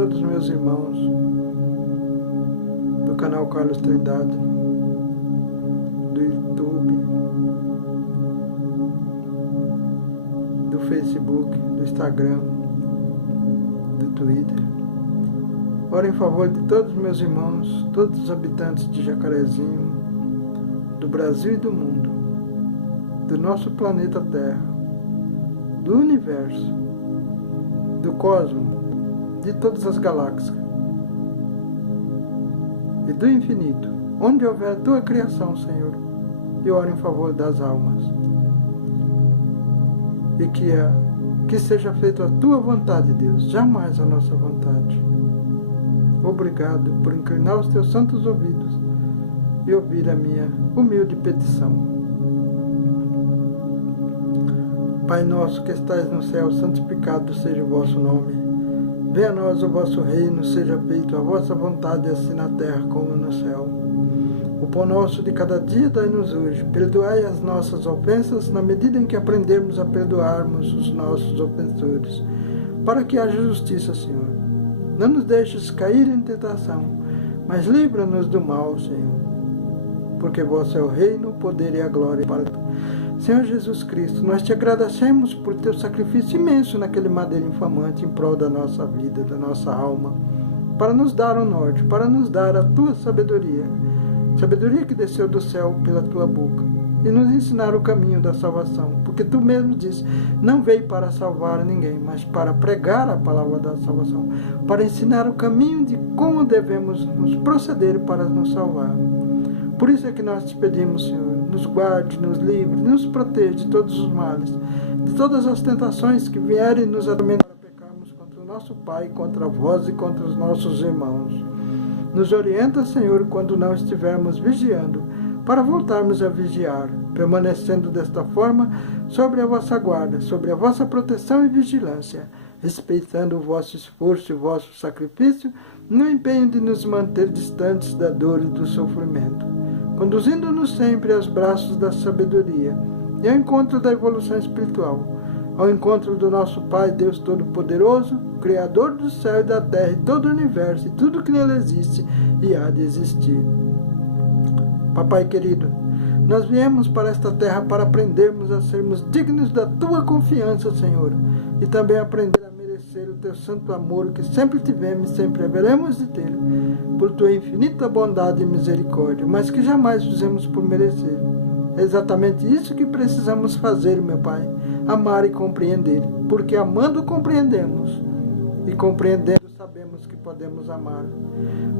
todos os meus irmãos do canal Carlos Trindade, do YouTube, do Facebook, do Instagram, do Twitter. Oro em favor de todos os meus irmãos, todos os habitantes de Jacarezinho, do Brasil e do mundo, do nosso planeta Terra, do universo, do cosmos, de todas as galáxias e do infinito, onde houver a tua criação, Senhor. Eu oro em favor das almas e que seja feita a tua vontade, Deus, jamais a nossa vontade. Obrigado por inclinar os teus santos ouvidos e ouvir a minha humilde petição. Pai nosso que estais no céu, santificado seja o vosso nome. Venha a nós o vosso reino, seja feita a vossa vontade, assim na terra como no céu. O pão nosso de cada dia dai-nos hoje. Perdoai as nossas ofensas, na medida em que aprendermos a perdoarmos os nossos ofensores, para que haja justiça, Senhor. Não nos deixes cair em tentação, mas livra-nos do mal, Senhor. Porque vosso é o reino, o poder e a glória para tu. Senhor Jesus Cristo, nós te agradecemos por teu sacrifício imenso naquele madeiro infamante em prol da nossa vida, da nossa alma, para nos dar o norte, para nos dar a tua sabedoria, sabedoria que desceu do céu pela tua boca, e nos ensinar o caminho da salvação, porque tu mesmo disse, não veio para salvar ninguém, mas para pregar a palavra da salvação, para ensinar o caminho de como devemos nos proceder para nos salvar. Por isso é que nós te pedimos, Senhor, nos guarde, nos livre, nos proteja de todos os males, de todas as tentações que vierem nos atormentar para pecarmos contra o nosso Pai, contra vós e contra os nossos irmãos. Nos orienta, Senhor, quando não estivermos vigiando, para voltarmos a vigiar, permanecendo desta forma sobre a vossa guarda, sobre a vossa proteção e vigilância, respeitando o vosso esforço e o vosso sacrifício, no empenho de nos manter distantes da dor e do sofrimento, conduzindo-nos sempre aos braços da sabedoria e ao encontro da evolução espiritual, ao encontro do nosso Pai, Deus Todo-Poderoso, Criador do céu e da terra e todo o universo e tudo que nele existe e há de existir. Papai querido, nós viemos para esta terra para aprendermos a sermos dignos da tua confiança, Senhor, e também aprender a merecer o teu santo amor que sempre tivemos e sempre haveremos de ter, por tua infinita bondade e misericórdia, mas que jamais fizemos por merecer. É exatamente isso que precisamos fazer, meu Pai, amar e compreender, porque amando compreendemos, e compreendendo sabemos que podemos amar.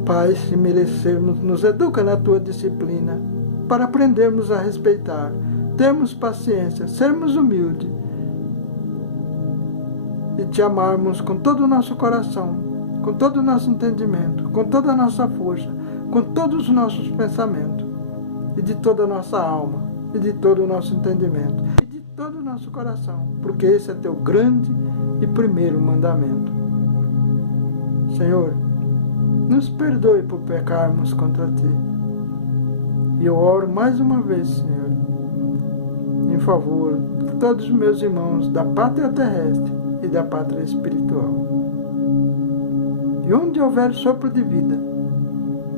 Pai, se merecermos, nos educa na tua disciplina, para aprendermos a respeitar, termos paciência, sermos humildes, e te amarmos com todo o nosso coração, com todo o nosso entendimento, com toda a nossa força, com todos os nossos pensamentos, e de toda a nossa alma, e de todo o nosso entendimento, e de todo o nosso coração, porque esse é teu grande e primeiro mandamento. Senhor, nos perdoe por pecarmos contra ti. E eu oro mais uma vez, Senhor, em favor de todos os meus irmãos da pátria terrestre e da pátria espiritual. E onde houver sopro de vida,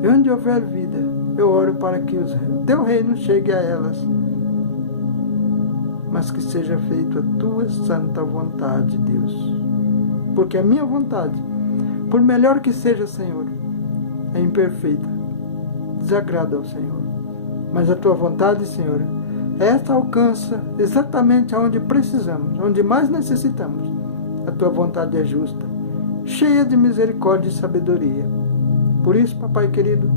e onde houver vida, eu oro para que o teu reino chegue a elas, mas que seja feita a tua santa vontade, Deus. Porque a minha vontade, por melhor que seja, Senhor, é imperfeita, desagrada ao Senhor. Mas a tua vontade, Senhor, esta alcança exatamente aonde precisamos, onde mais necessitamos. A tua vontade é justa, cheia de misericórdia e sabedoria. Por isso, papai querido,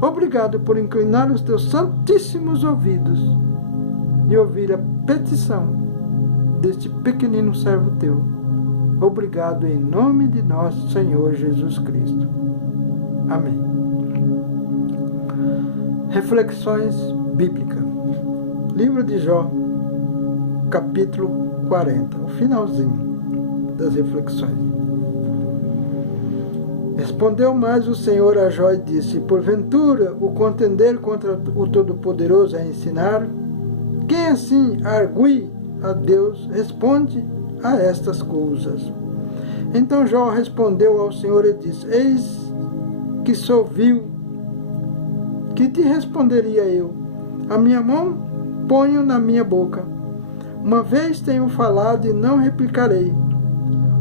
obrigado por inclinar os teus santíssimos ouvidos e ouvir a petição deste pequenino servo teu. Obrigado em nome de nosso Senhor Jesus Cristo. Amém. Reflexões bíblicas. Livro de Jó, capítulo 40, o finalzinho das reflexões. Respondeu mais o Senhor a Jó e disse: porventura o contender contra o Todo-Poderoso é ensinar? Quem assim argue a Deus responde a estas coisas. Então Jó respondeu ao Senhor e disse: Eis que sou vil, que te responderia eu? A minha mão ponho na minha boca. Uma vez tenho falado e não replicarei,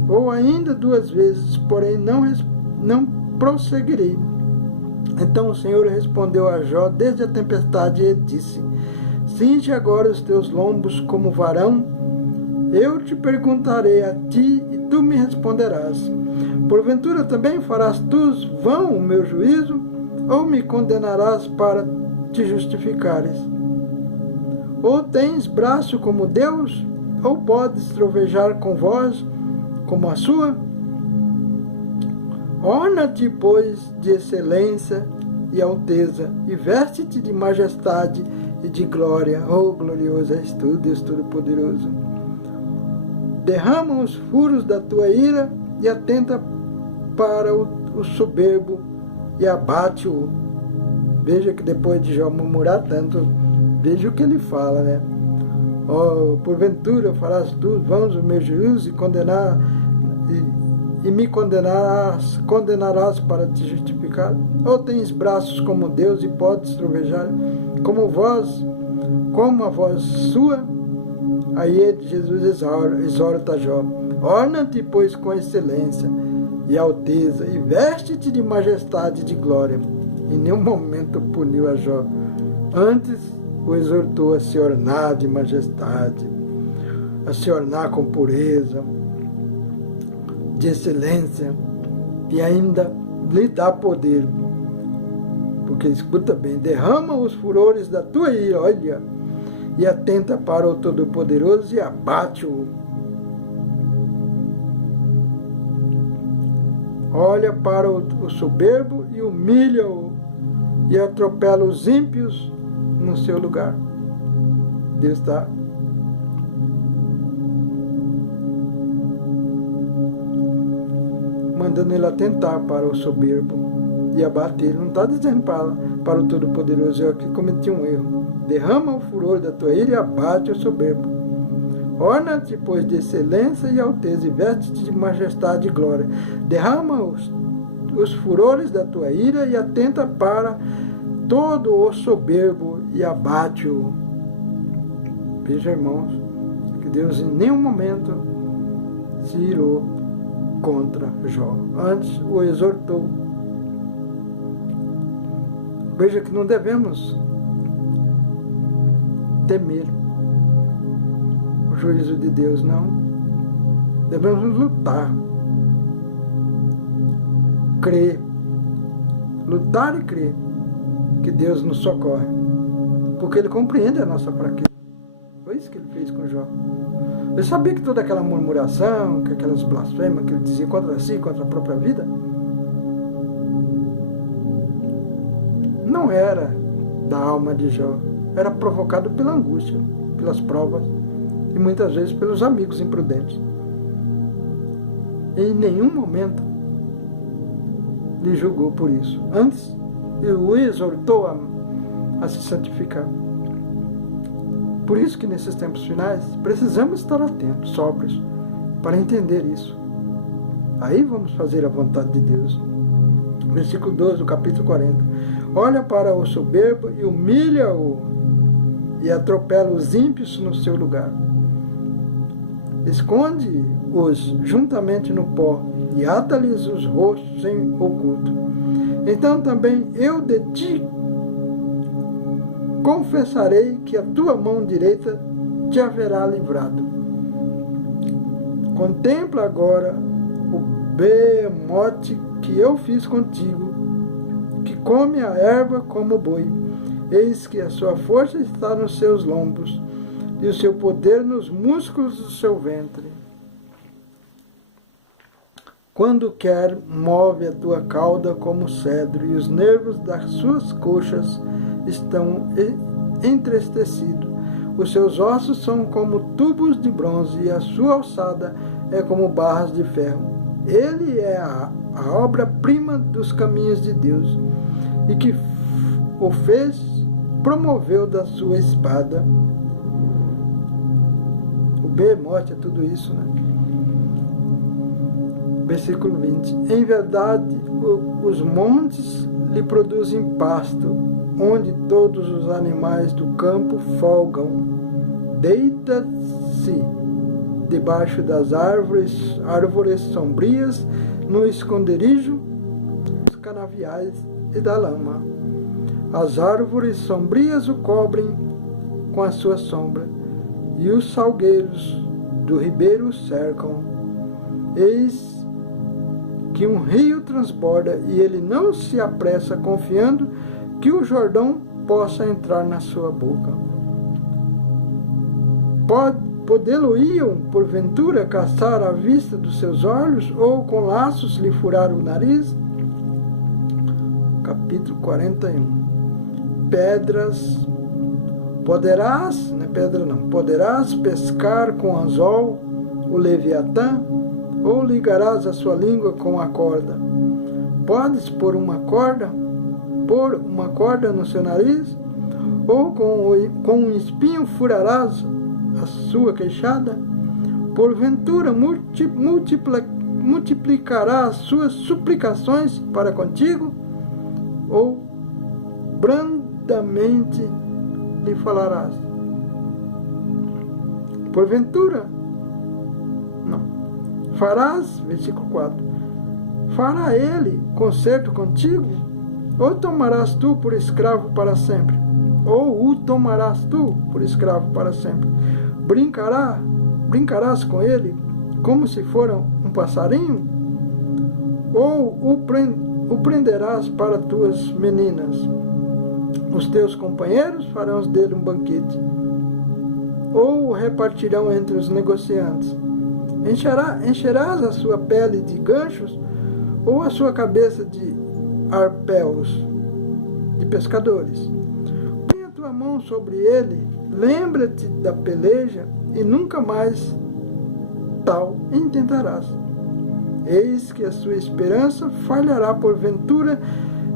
ou ainda 2 vezes, porém não prosseguirei. Então o Senhor respondeu a Jó desde a tempestade e disse: Cinge agora os teus lombos como varão. Eu te perguntarei a ti e tu me responderás. Porventura também farás tu vão o meu juízo, ou me condenarás para te justificares? Ou tens braço como Deus, ou podes trovejar com voz como a sua? Orna-te, pois, de excelência e alteza, e veste-te de majestade e de glória. Oh, glorioso és tu, Deus Todo-Poderoso. Derrama os furos da tua ira e atenta para o soberbo e abate-o. Veja que depois de Jó murmurar tanto, veja o que ele fala, né? Oh, porventura farás tu vãos o meu juízo e me condenarás para te justificar? Ou tens braços como Deus e podes trovejar como a voz sua? Aí Jesus exorta Jó: orna-te, pois, com excelência e alteza, e veste-te de majestade e de glória. Em nenhum momento puniu a Jó. Antes o exortou a se ornar de majestade, a se ornar com pureza, de excelência, e ainda lhe dá poder. Porque, escuta bem, derrama os furores da tua ira, olha, e atenta para o Todo-Poderoso e abate-o. Olha para o soberbo e humilha-o, e atropela os ímpios no seu lugar. Deus está mandando ele atentar para o soberbo e abater. Ele não está dizendo para o Todo-Poderoso: eu aqui cometi um erro. Derrama o furor da tua ira e abate o soberbo. Orna-te, pois, de excelência e alteza, e veste-te de majestade e glória. Derrama os furores da tua ira e atenta para todo o soberbo e abate-o. Veja, irmãos, que Deus em nenhum momento se irou contra Jó. Antes o exortou. Veja que não devemos temer o juízo de Deus, não. Devemos lutar, crer, lutar e crer que Deus nos socorre, porque Ele compreende a nossa fraqueza. Foi isso que Ele fez com Jó. Ele sabia que toda aquela murmuração, que aquelas blasfêmias que ele dizia contra si, contra a própria vida, não era da alma de Jó, era provocado pela angústia, pelas provas e muitas vezes pelos amigos imprudentes. Em nenhum momento lhe julgou por isso. Antes, ele o exortou a se santificar. Por isso que nesses tempos finais precisamos estar atentos, sóbrios, para entender isso. Aí vamos fazer a vontade de Deus. Versículo 12 do capítulo 40. Olha para o soberbo e humilha-o, e atropela os ímpios no seu lugar. Esconde-os juntamente no pó, e ata-lhes os rostos em oculto. Então também eu de ti confessarei que a tua mão direita te haverá livrado. Contempla agora o behemote que eu fiz contigo, que come a erva como boi. Eis que a sua força está nos seus lombos, e o seu poder nos músculos do seu ventre. Quando quer, move a tua cauda como cedro, e os nervos das suas coxas estão entristecidos. Os seus ossos são como tubos de bronze, e a sua alçada é como barras de ferro. Ele é a obra-prima dos caminhos de Deus, e que o promoveu da sua espada. O behemote é tudo isso, né? Versículo 20. Em verdade, os montes lhe produzem pasto, onde todos os animais do campo folgam. Deita-se debaixo das árvores sombrias, no esconderijo dos canaviais e da lama. As árvores sombrias o cobrem com a sua sombra, e os salgueiros do ribeiro o cercam. Eis que um rio transborda, e ele não se apressa, confiando que o Jordão possa entrar na sua boca. Podê-lo-iam, porventura, caçar à vista dos seus olhos, ou com laços lhe furar o nariz? Capítulo 41. Pedras. Poderás pescar com anzol o Leviatã, ou ligarás a sua língua com a corda? Podes pôr uma corda no seu nariz, ou com um espinho furarás a sua queixada? Porventura multiplicará as suas suplicações para contigo, ou brandamente lhe falarás? Porventura, não. Farás, versículo 4, fará ele concerto contigo? Ou tomarás tu por escravo para sempre? Ou o tomarás tu por escravo para sempre? Brincarás com ele como se fora um passarinho? Ou o prenderás para tuas meninas? Os teus companheiros farão dele um banquete, ou o repartirão entre os negociantes? Encherás a sua pele de ganchos, ou a sua cabeça de arpéus, de pescadores? Põe a tua mão sobre ele, lembra-te da peleja, e nunca mais tal intentarás. Eis que a sua esperança falhará, porventura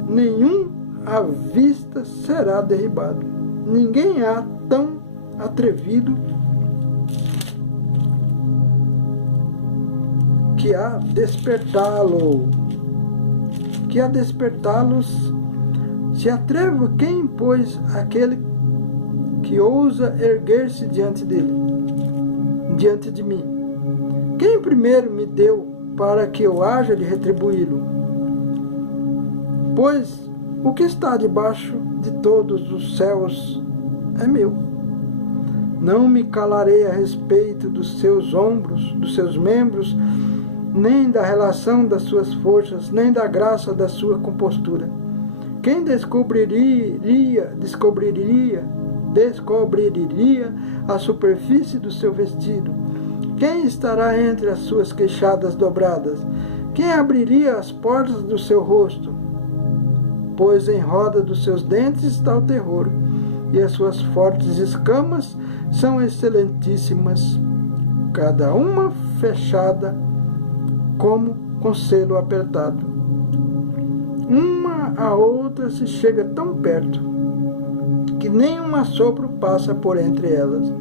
nenhum à vista será derribado. Ninguém há tão atrevido que a despertá-los se atreva quem, pois, aquele que ousa erguer-se diante de mim? Quem primeiro me deu para que eu haja de retribuí-lo? Pois o que está debaixo de todos os céus é meu. Não me calarei a respeito dos seus ombros, dos seus membros, nem da relação das suas forças, nem da graça da sua compostura. Quem descobriria a superfície do seu vestido? Quem estará entre as suas queixadas dobradas? Quem abriria as portas do seu rosto? Pois em roda dos seus dentes está o terror, e as suas fortes escamas são excelentíssimas, cada uma fechada como com selo apertado. Uma a outra se chega tão perto que nem um assopro passa por entre elas.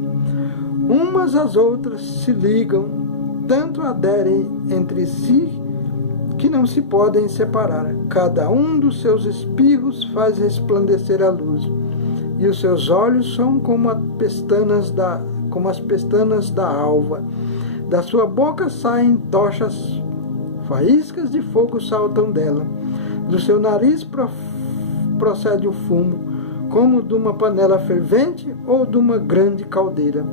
Umas às outras se ligam, tanto aderem entre si que não se podem separar. Cada um dos seus espirros faz resplandecer a luz, e os seus olhos são como as pestanas da alva. Da sua boca saem tochas, faíscas de fogo saltam dela. Do seu nariz procede o fumo, como de uma panela fervente ou de uma grande caldeira.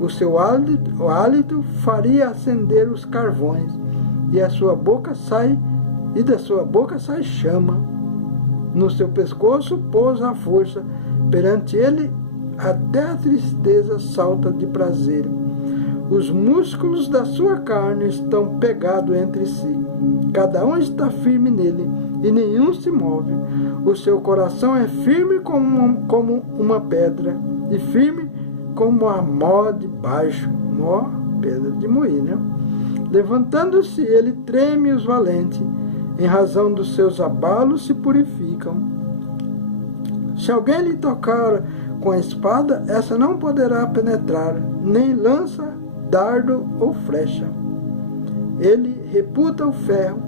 O seu hálito faria acender os carvões, e da sua boca sai chama. No seu pescoço pousa a força, perante ele até a tristeza salta de prazer. Os músculos da sua carne estão pegados entre si, cada um está firme nele, e nenhum se move. O seu coração é firme como uma pedra, e firme como a mó de baixo, pedra de moer, né? Levantando-se, ele treme os valentes, em razão dos seus abalos se purificam. Se alguém lhe tocar com a espada, essa não poderá penetrar, nem lança, dardo ou flecha. Ele reputa o ferro,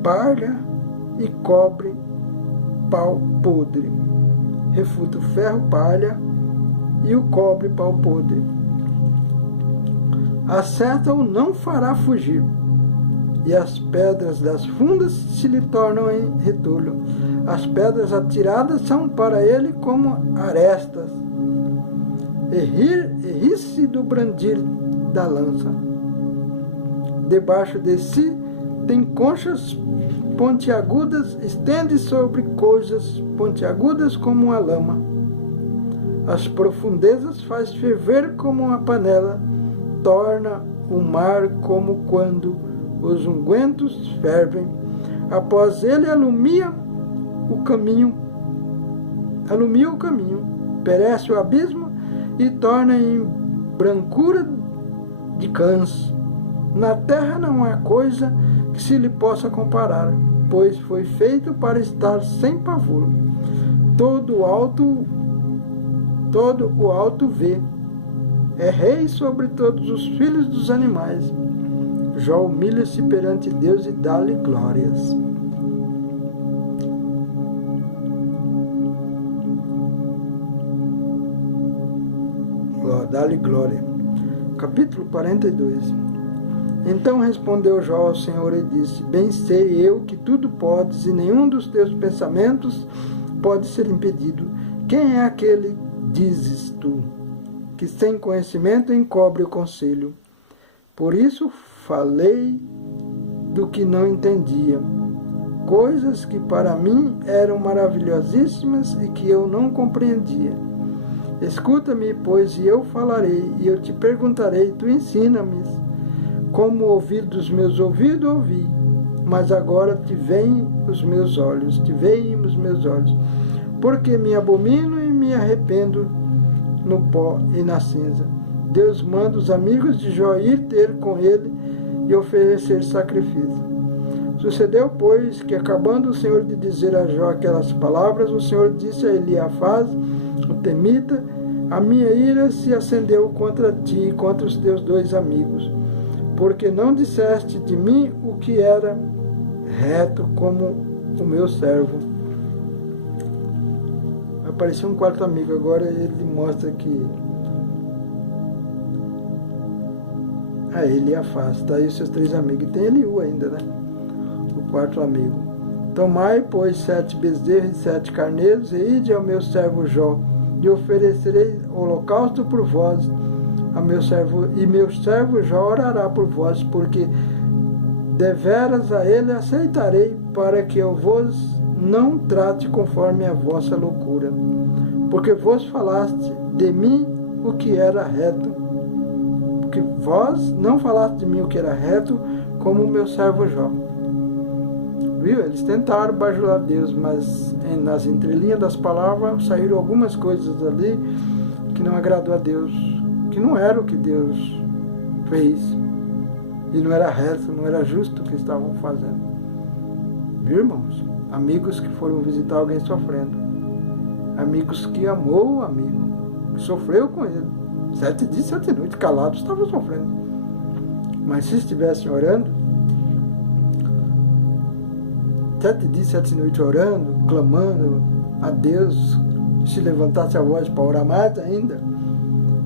palha e cobre, pau podre. Refuta o ferro, palha e o cobre, pau podre. A seta o não fará fugir, e as pedras das fundas se lhe tornam em retolho. As pedras atiradas são para ele como arestas, e ri-se do brandir da lança. Debaixo de si tem conchas pontiagudas, estende sobre coisas pontiagudas como uma lama. As profundezas faz ferver como uma panela, torna o mar como quando os ungüentos fervem. Após ele alumia o caminho, perece o abismo e torna em brancura de cãs. Na terra não há coisa que se lhe possa comparar, pois foi feito para estar sem pavor. Todo o alto vê, é rei sobre todos os filhos dos animais. Jó humilha-se perante Deus e dá-lhe glórias. Dá-lhe glória. Capítulo 42. Então respondeu Jó ao Senhor e disse: Bem sei eu que tudo podes, e nenhum dos teus pensamentos pode ser impedido. Quem é aquele, dizes tu, que sem conhecimento encobre o conselho? Por isso falei do que não entendia, coisas que para mim eram maravilhosíssimas e que eu não compreendia. Escuta-me, pois, e eu falarei, e eu te perguntarei, tu ensina-me. Como ouvir dos meus ouvidos, ouvi, mas agora te veem os meus olhos, porque me abomino e me arrependo no pó e na cinza. Deus manda os amigos de Jó ir ter com ele e oferecer sacrifício. Sucedeu, pois, que acabando o Senhor de dizer a Jó aquelas palavras, o Senhor disse a Eliafaz, o temita: a minha ira se acendeu contra ti e contra os teus dois amigos, porque não disseste de mim o que era reto como o meu servo. Apareceu um quarto amigo, agora ele mostra que ele afasta aí os seus três amigos, e tem Eliú ainda, né? O quarto amigo. Tomai, pois, 7 bezerros e 7 carneiros, e ide ao meu servo Jó, e oferecerei holocausto por vós, a meu servo Jó orará por vós, porque deveras a ele aceitarei, para que eu vos não trate conforme a vossa loucura, porque vos falaste de mim o que era reto, porque vós não falaste de mim o que era reto, como o meu servo Jó. Viu? Eles tentaram bajular Deus, mas nas entrelinhas das palavras saíram algumas coisas ali que não agradou a Deus, que não era o que Deus fez, e não era reto, não era justo o que estavam fazendo. Viu, irmãos? Amigos que foram visitar alguém sofrendo, amigos que amou o amigo, que sofreu com ele, 7 dias, 7 noites, calados, estavam sofrendo. Mas se estivessem orando, 7 dias, 7 noites orando, clamando a Deus, se levantasse a voz para orar mais ainda,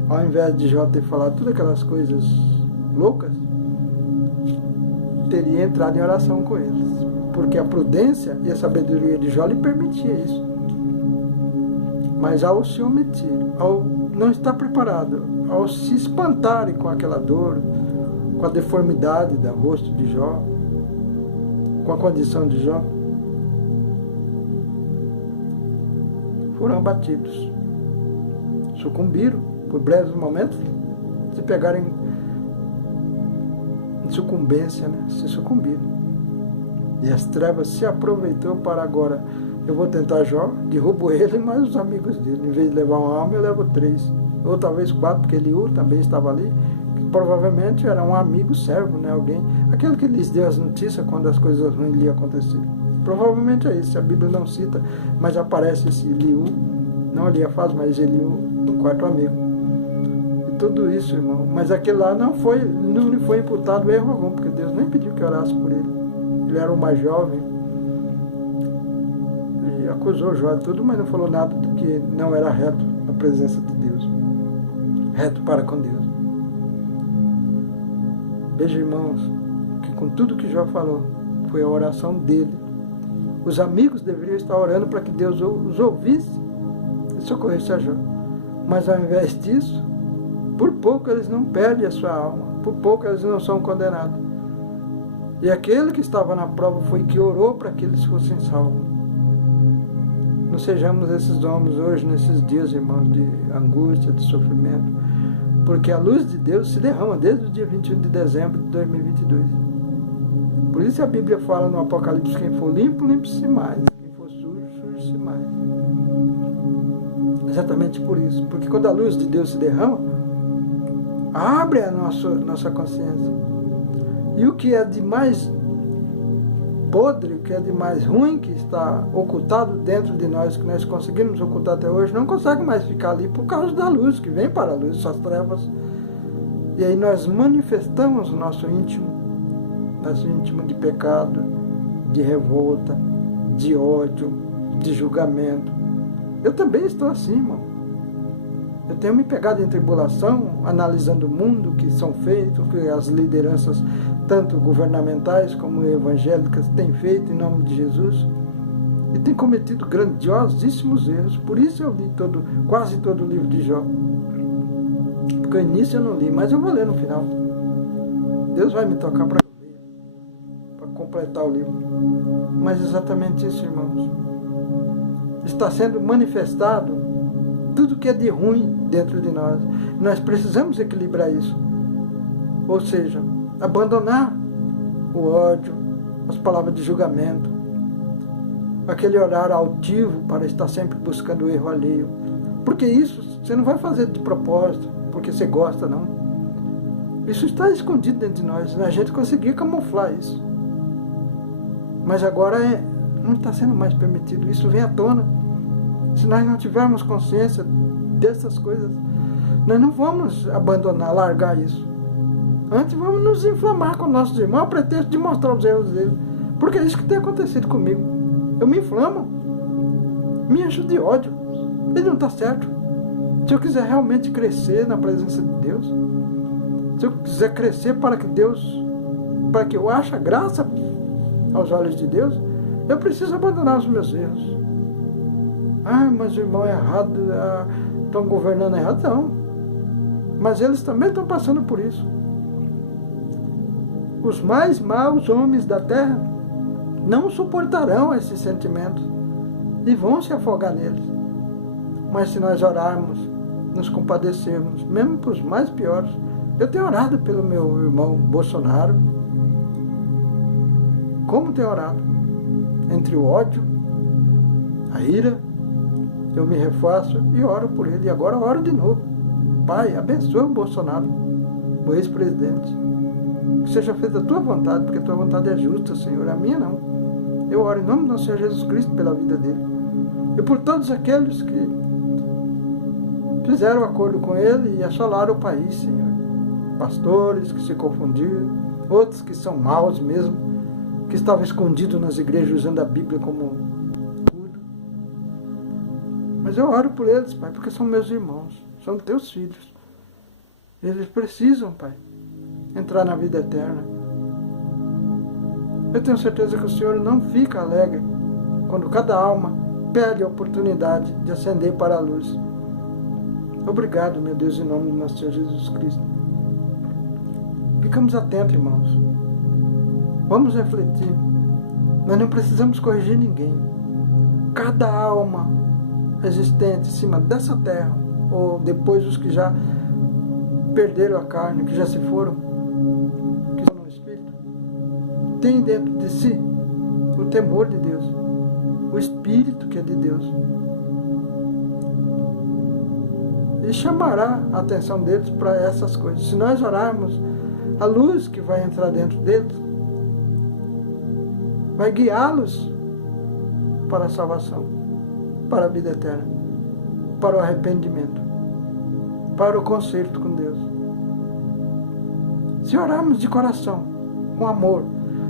ao invés de Jó ter falado todas aquelas coisas loucas, teria entrado em oração com eles, porque a prudência e a sabedoria de Jó lhe permitia isso. Mas ao se omitir, ao não estar preparado, ao se espantarem com aquela dor, com a deformidade do rosto de Jó, com a condição de Jó, foram abatidos, sucumbiram por breves momentos, se pegarem em sucumbência, né? Se sucumbiram. E as trevas se aproveitou para agora: eu vou tentar Jó, derrubo ele e mais os amigos dele. Em vez de levar uma alma, eu levo 3. Ou talvez 4, porque Eliú também estava ali, que provavelmente era um amigo servo, né? Alguém, aquele que lhes deu as notícias quando as coisas ruins iam acontecer. Provavelmente é isso, a Bíblia não cita, mas aparece esse Eliú, não Eliafaz, mas Eliú, o quarto amigo. tudo isso, irmão. Mas aquele lá não lhe foi imputado erro algum, porque Deus nem pediu que orasse por ele. Ele era o mais jovem. E acusou Jó de tudo, mas não falou nada do que não era reto na presença de Deus. Reto para com Deus. Veja, irmãos, que com tudo que Jó falou, foi a oração dele. Os amigos deveriam estar orando para que Deus os ouvisse e socorresse a Jó. Mas ao invés disso, por pouco eles não perdem a sua alma, por pouco eles não são condenados. E aquele que estava na prova foi que orou para que eles fossem salvos. Não sejamos esses homens hoje, nesses dias, irmãos, de angústia, de sofrimento, porque a luz de Deus se derrama desde o dia 21 de dezembro de 2022. Por isso a Bíblia fala no Apocalipse: quem for limpo, limpe-se mais. Quem for sujo, suje-se mais. Exatamente por isso. Porque quando a luz de Deus se derrama, abre a nossa consciência. E o que é de mais podre, o que é de mais ruim, que está ocultado dentro de nós, que nós conseguimos ocultar até hoje, não consegue mais ficar ali por causa da luz, que vem para a luz, suas trevas. E aí nós manifestamos o nosso íntimo de pecado, de revolta, de ódio, de julgamento. Eu também estou assim, irmão. Eu tenho me pegado em tribulação, analisando o mundo que são feitos, que as lideranças, tanto governamentais como evangélicas, têm feito em nome de Jesus, e têm cometido grandiosíssimos erros. Por isso eu li quase todo o livro de Jó. Porque o início eu não li, mas eu vou ler no final. Deus vai me tocar para completar o livro. Mas exatamente isso, irmãos. Está sendo manifestado tudo que é de ruim dentro de nós. Nós precisamos equilibrar isso. Ou seja, abandonar o ódio, as palavras de julgamento, aquele olhar altivo para estar sempre buscando o erro alheio. Porque isso você não vai fazer de propósito, porque você gosta, não. Isso está escondido dentro de nós. A gente conseguia camuflar isso. Mas agora não está sendo mais permitido. Isso vem à tona. Se nós não tivermos consciência dessas coisas, nós não vamos abandonar, largar isso. Antes vamos nos inflamar com nossos irmãos, a pretexto de mostrar os erros deles. Porque é isso que tem acontecido comigo. Eu me inflamo, me encho de ódio. Ele não está certo. Se eu quiser realmente crescer na presença de Deus, se eu quiser crescer para que eu ache graça aos olhos de Deus, eu preciso abandonar os meus erros. Mas o irmão é errado, estão governando errado. Não. Mas eles também estão passando por isso. Os mais maus homens da terra não suportarão esses sentimentos e vão se afogar neles. Mas se nós orarmos, nos compadecermos, mesmo para os mais piores. Eu tenho orado pelo meu irmão Bolsonaro. Como tenho orado? Entre o ódio, a ira, eu me refaço e oro por ele. E agora oro de novo. Pai, abençoa o Bolsonaro, o ex-presidente. Que seja feita a tua vontade, porque a tua vontade é justa, Senhor. A minha não. Eu oro em nome do nosso Senhor Jesus Cristo pela vida dele. E por todos aqueles que fizeram acordo com ele e assolaram o país, Senhor. Pastores que se confundiram, outros que são maus mesmo, que estavam escondidos nas igrejas usando a Bíblia como escudo. Mas eu oro por eles, Pai, porque são meus irmãos, são teus filhos. Eles precisam, Pai, entrar na vida eterna. Eu tenho certeza que o Senhor não fica alegre quando cada alma perde a oportunidade de ascender para a luz. Obrigado, meu Deus, em nome do nosso Senhor Jesus Cristo. Ficamos atentos, irmãos. Vamos refletir. Nós não precisamos corrigir ninguém. Cada alma existente em cima dessa terra, ou depois os que já perderam a carne, que já se foram, que estão no Espírito, tem dentro de si o temor de Deus, o Espírito que é de Deus. E chamará a atenção deles para essas coisas. Se nós orarmos, a luz que vai entrar dentro deles vai guiá-los para a salvação, para a vida eterna, para o arrependimento, para o conserto com Deus. Se orarmos de coração, com amor,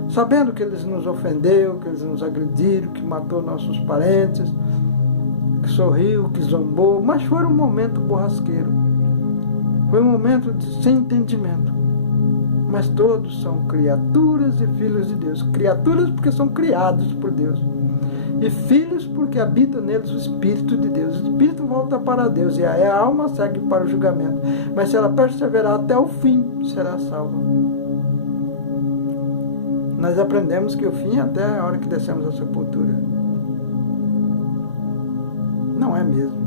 sabendo que eles nos ofenderam, que eles nos agrediram, que matou nossos parentes, que sorriu, que zombou, mas foi um momento borrasqueiro. Foi um momento sem entendimento. Mas todos são criaturas e filhos de Deus. Criaturas porque são criados por Deus. E filhos porque habita neles o Espírito de Deus. O Espírito volta para Deus e a alma segue para o julgamento. Mas se ela perseverar até o fim, será salva. Nós aprendemos que o fim é até a hora que descemos à sepultura. Não é mesmo.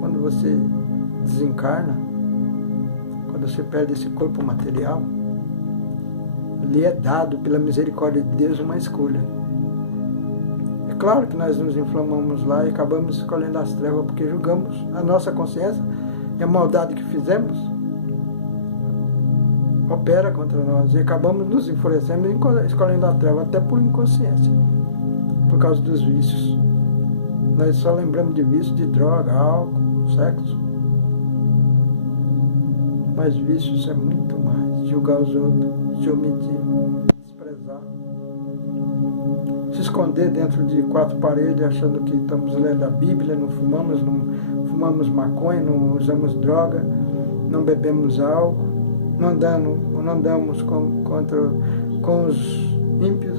Quando você desencarna, quando você perde esse corpo material, lhe é dado pela misericórdia de Deus uma escolha. É claro que nós nos inflamamos lá e acabamos escolhendo as trevas porque julgamos a nossa consciência e a maldade que fizemos opera contra nós e acabamos nos enfurecendo e escolhendo a treva até por inconsciência, por causa dos vícios. Nós só lembramos de vícios de droga, álcool, sexo. Mas vícios é muito mais. Julgar os outros, se omitir, desprezar. Se esconder dentro de quatro paredes, achando que estamos lendo a Bíblia, não fumamos maconha, não usamos droga, não bebemos álcool, não andamos com os ímpios.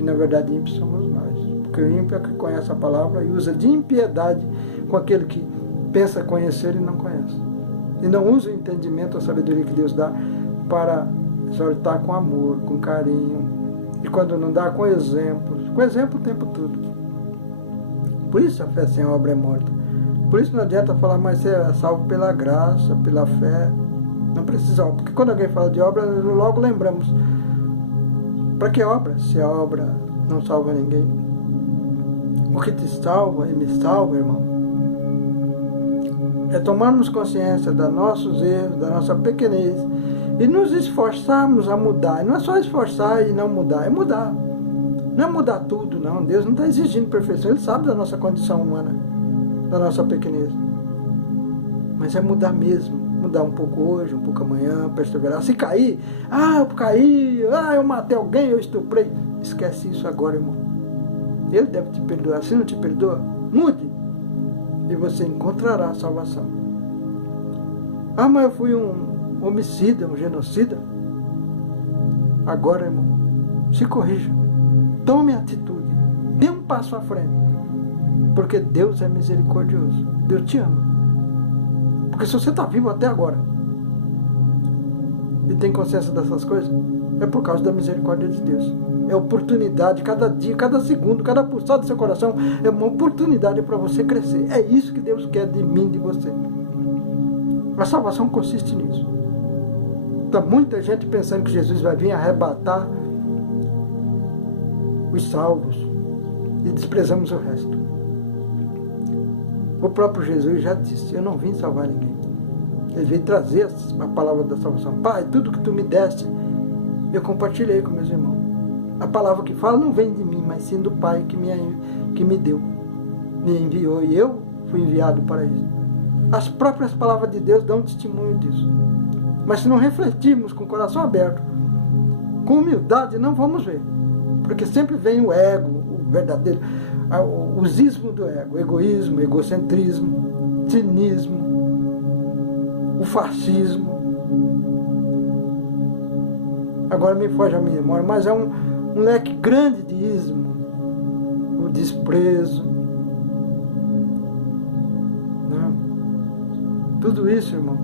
E na verdade ímpios somos nós. Porque o ímpio é que conhece a palavra e usa de impiedade com aquele que pensa conhecer e não conhece. E não usa o entendimento, a sabedoria que Deus dá para exortar com amor, com carinho. E quando não dá, com exemplos. Com exemplo o tempo todo. Por isso a fé sem obra é morta. Por isso não adianta falar, mas você é salvo pela graça, pela fé. Não precisa, porque quando alguém fala de obra, logo lembramos. Para que obra? Se a obra não salva ninguém. O que te salva e me salva, irmão, é tomarmos consciência dos nossos erros, da nossa pequenez e nos esforçarmos a mudar. E não é só esforçar e não mudar, é mudar. Não é mudar tudo, não. Deus não está exigindo perfeição, Ele sabe da nossa condição humana, da nossa pequenez. Mas é mudar mesmo. Mudar um pouco hoje, um pouco amanhã, perseverar. Se cair, eu caí, eu matei alguém, eu estuprei. Esquece isso agora, irmão. Ele deve te perdoar. Se não te perdoa, mude. E você encontrará a salvação. Mas eu fui um homicida, um genocida. Agora, irmão, se corrija. Tome atitude. Dê um passo à frente. Porque Deus é misericordioso. Deus te ama. Porque se você está vivo até agora e tem consciência dessas coisas, é por causa da misericórdia de Deus. É oportunidade, cada dia, cada segundo, cada pulsar do seu coração é uma oportunidade para você crescer. É isso que Deus quer de mim, de você. A salvação consiste nisso. Está muita gente pensando que Jesus vai vir arrebatar os salvos e desprezamos o resto. O próprio Jesus já disse, eu não vim salvar ninguém. Ele veio trazer a palavra da salvação. Pai, tudo que tu me deste, eu compartilhei com meus irmãos. A palavra que fala não vem de mim, mas sim do Pai que me deu, me enviou, e eu fui enviado para isso. As próprias palavras de Deus dão testemunho disso. Mas se não refletirmos com o coração aberto, com humildade, não vamos ver. Porque sempre vem o ego, o verdadeiro, o ismo do ego, o egoísmo, o egocentrismo, cinismo, o fascismo. Agora me foge a minha memória, mas é um leque grande de ismo, o desprezo, né? Tudo isso, irmão,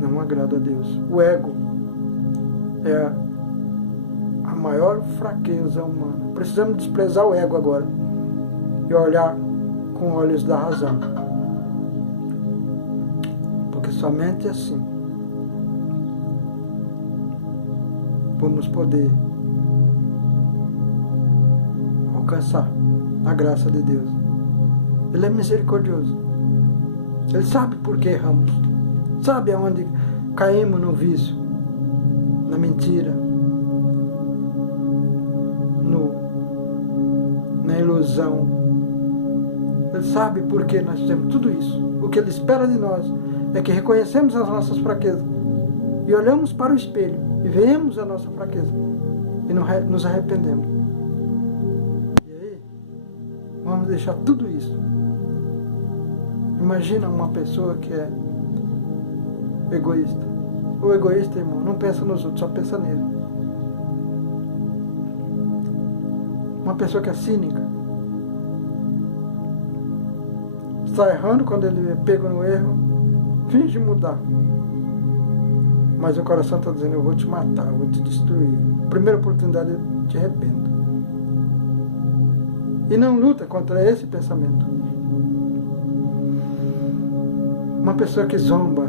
não agrada a Deus. O ego é a maior fraqueza humana. Precisamos desprezar o ego agora e olhar com olhos da razão, porque somente assim vamos poder alcançar a graça de Deus. Ele é misericordioso. Ele sabe por que erramos. Sabe aonde caímos no vício, na mentira, na ilusão, Ele sabe por que nós fizemos tudo isso. O que Ele espera de nós é que reconhecemos as nossas fraquezas e olhamos para o espelho e vemos a nossa fraqueza e nos arrependemos. E aí, vamos deixar tudo isso. Imagina uma pessoa que é egoísta. O egoísta, irmão, não pensa nos outros, só pensa nele. Uma pessoa que é cínica. Está errando, quando ele é pego no erro, finge mudar. Mas o coração está dizendo, eu vou te matar, eu vou te destruir. Primeira oportunidade, eu te arrependo. E não luta contra esse pensamento. Uma pessoa que zomba,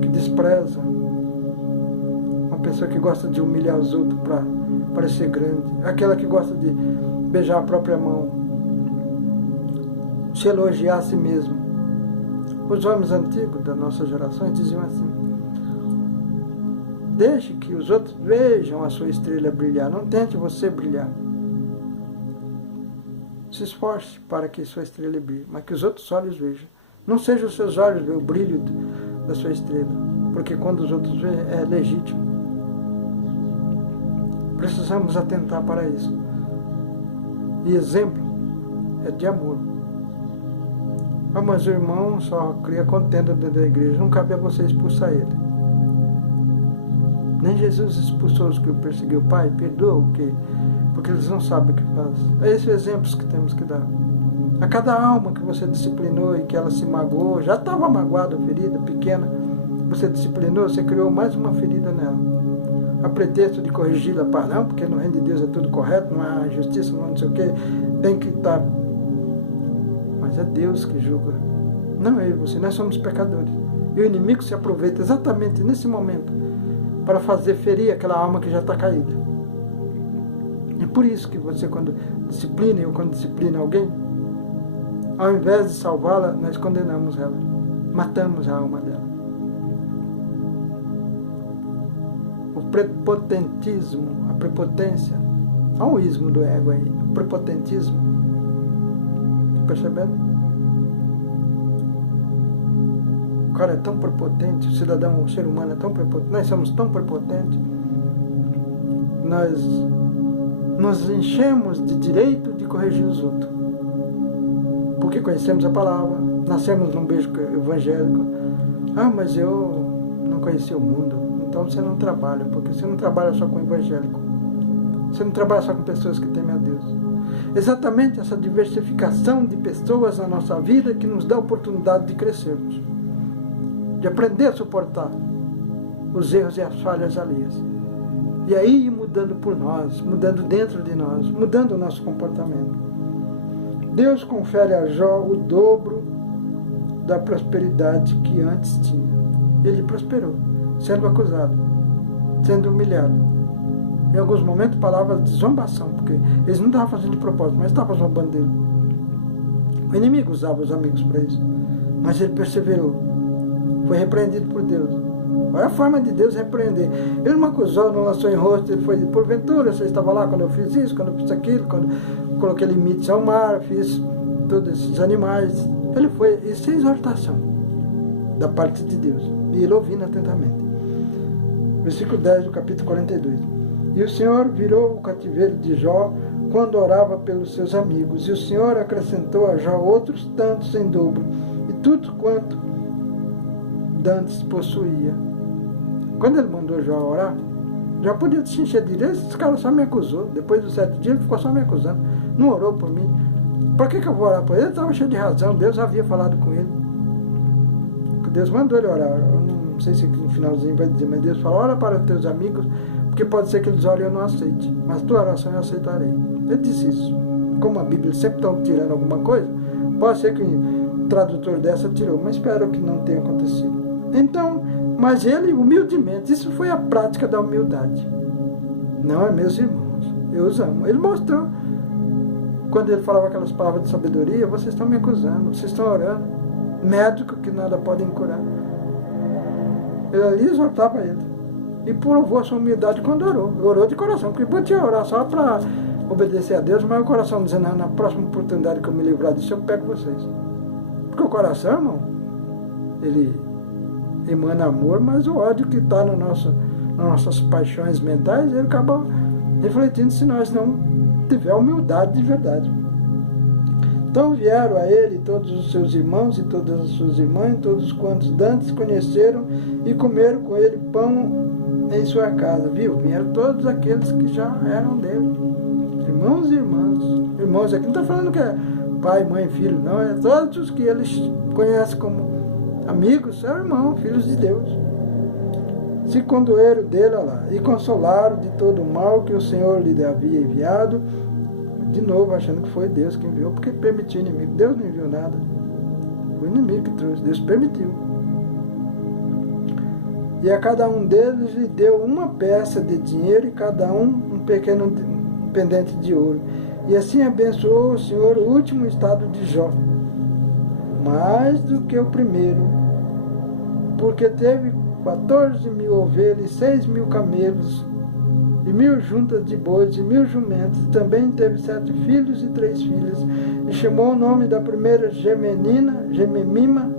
que despreza, uma pessoa que gosta de humilhar os outros para parecer grande, aquela que gosta de beijar a própria mão, se elogiar a si mesmo. Os homens antigos da nossa geração diziam assim: deixe que os outros vejam a sua estrela brilhar, não tente você brilhar. Se esforce para que sua estrela brilhe, mas que os outros olhos vejam. Não seja os seus olhos ver o brilho da sua estrela, porque quando os outros veem é legítimo. Precisamos atentar para isso. E exemplo é de amor. Ah, mas o irmão só cria contenda dentro da igreja, não cabe a você expulsar ele. Nem Jesus expulsou os que o perseguiu. Pai, perdoa o quê? Porque eles não sabem o que fazem. É esses exemplos que temos que dar. A cada alma que você disciplinou e que ela se magoou, já estava magoada, ferida, pequena, você disciplinou, você criou mais uma ferida nela. A pretexto de corrigi-la para não, porque no reino de Deus é tudo correto, não há justiça, não sei o quê, tem que estar. Mas é Deus que julga, não eu e você, nós somos pecadores. E o inimigo se aproveita exatamente nesse momento para fazer ferir aquela alma que já está caída. É por isso que você, quando disciplina ou quando disciplina alguém, ao invés de salvá-la, nós condenamos ela, matamos a alma dela. O prepotentismo, a prepotência, há um ismo do ego aí, o prepotentismo, está percebendo? O cara é tão prepotente, o cidadão, o ser humano é tão prepotente, nós somos tão prepotentes, nós nos enchemos de direito de corrigir os outros. Porque conhecemos a palavra, nascemos num berço evangélico. Ah, mas eu não conheci o mundo. Então você não trabalha, porque você não trabalha só com evangélico. Você não trabalha só com pessoas que temem a Deus. Exatamente essa diversificação de pessoas na nossa vida que nos dá a oportunidade de crescermos. De aprender a suportar os erros e as falhas alheias. E aí ir mudando por nós, mudando dentro de nós, mudando o nosso comportamento. Deus confere a Jó o dobro da prosperidade que antes tinha. Ele prosperou, sendo acusado, sendo humilhado. Em alguns momentos, palavras de zombação, porque eles não estavam fazendo de propósito, mas estavam zombando dele. O inimigo usava os amigos para isso, mas ele perseverou. Foi repreendido por Deus. Olha a forma de Deus repreender. Ele não acusou, não lançou em rosto, ele foi, porventura, você estava lá quando eu fiz isso, quando eu fiz aquilo, quando coloquei limites ao mar, fiz todos esses animais. Ele foi, isso é exortação da parte de Deus. E ele ouvindo atentamente. Versículo 10 do capítulo 42. E o Senhor virou o cativeiro de Jó quando orava pelos seus amigos. E o Senhor acrescentou a Jó outros tantos em dobro. E tudo quanto dantes possuía. Quando ele mandou Jó orar, já podia se encher de Deus, esse cara só me acusou. Depois dos 7 dias, ele ficou só me acusando. Não orou por mim. Por que eu vou orar por ele? Ele estava cheio de razão. Deus havia falado com ele. Deus mandou ele orar. Eu não sei se no finalzinho vai dizer, mas Deus falou, ora para os teus amigos, porque pode ser que eles orem e eu não aceite. Mas tua oração eu aceitarei. Ele disse isso. Como a Bíblia sempre está tirando alguma coisa, pode ser que o tradutor dessa tirou, mas espero que não tenha acontecido. Então, mas ele, humildemente, isso foi a prática da humildade. Não é, meus irmãos? Eu os amo. Ele mostrou. Quando ele falava aquelas palavras de sabedoria, vocês estão me acusando, vocês estão orando. Médico que nada podem curar. Ele ali exortava ele. E provou a sua humildade quando orou. Orou de coração, porque podia orar só para obedecer a Deus, mas o coração dizendo, na próxima oportunidade que eu me livrar disso, eu pego vocês. Porque o coração, irmão, ele emana amor, mas o ódio que está nas nossas paixões mentais, ele acaba refletindo se nós não tiver humildade de verdade. Então vieram a ele todos os seus irmãos e todas as suas irmãs, todos quantos dantes conheceram, e comeram com ele pão em sua casa. Viu? Vieram todos aqueles que já eram dele. Irmãos e irmãs. Irmãos aqui não está falando que é pai, mãe, filho, não. É todos os que eles conhecem como amigos, são irmãos, filhos de Deus. Se condoeram dele, olha lá, e consolaram de todo o mal que o Senhor lhe havia enviado. De novo, achando que foi Deus que enviou, porque permitiu o inimigo. Deus não enviou nada. Foi o inimigo que trouxe, Deus permitiu. E a cada um deles lhe deu uma peça de dinheiro e cada um pequeno pendente de ouro. E assim abençoou o Senhor o último estado de Jó, mais do que o primeiro, porque teve 14.000 ovelhas, 6.000 camelos, e 1.000 juntas de bois, e 1.000 jumentos. E também teve 7 filhos e 3 filhas. E chamou o nome da primeira Gememima,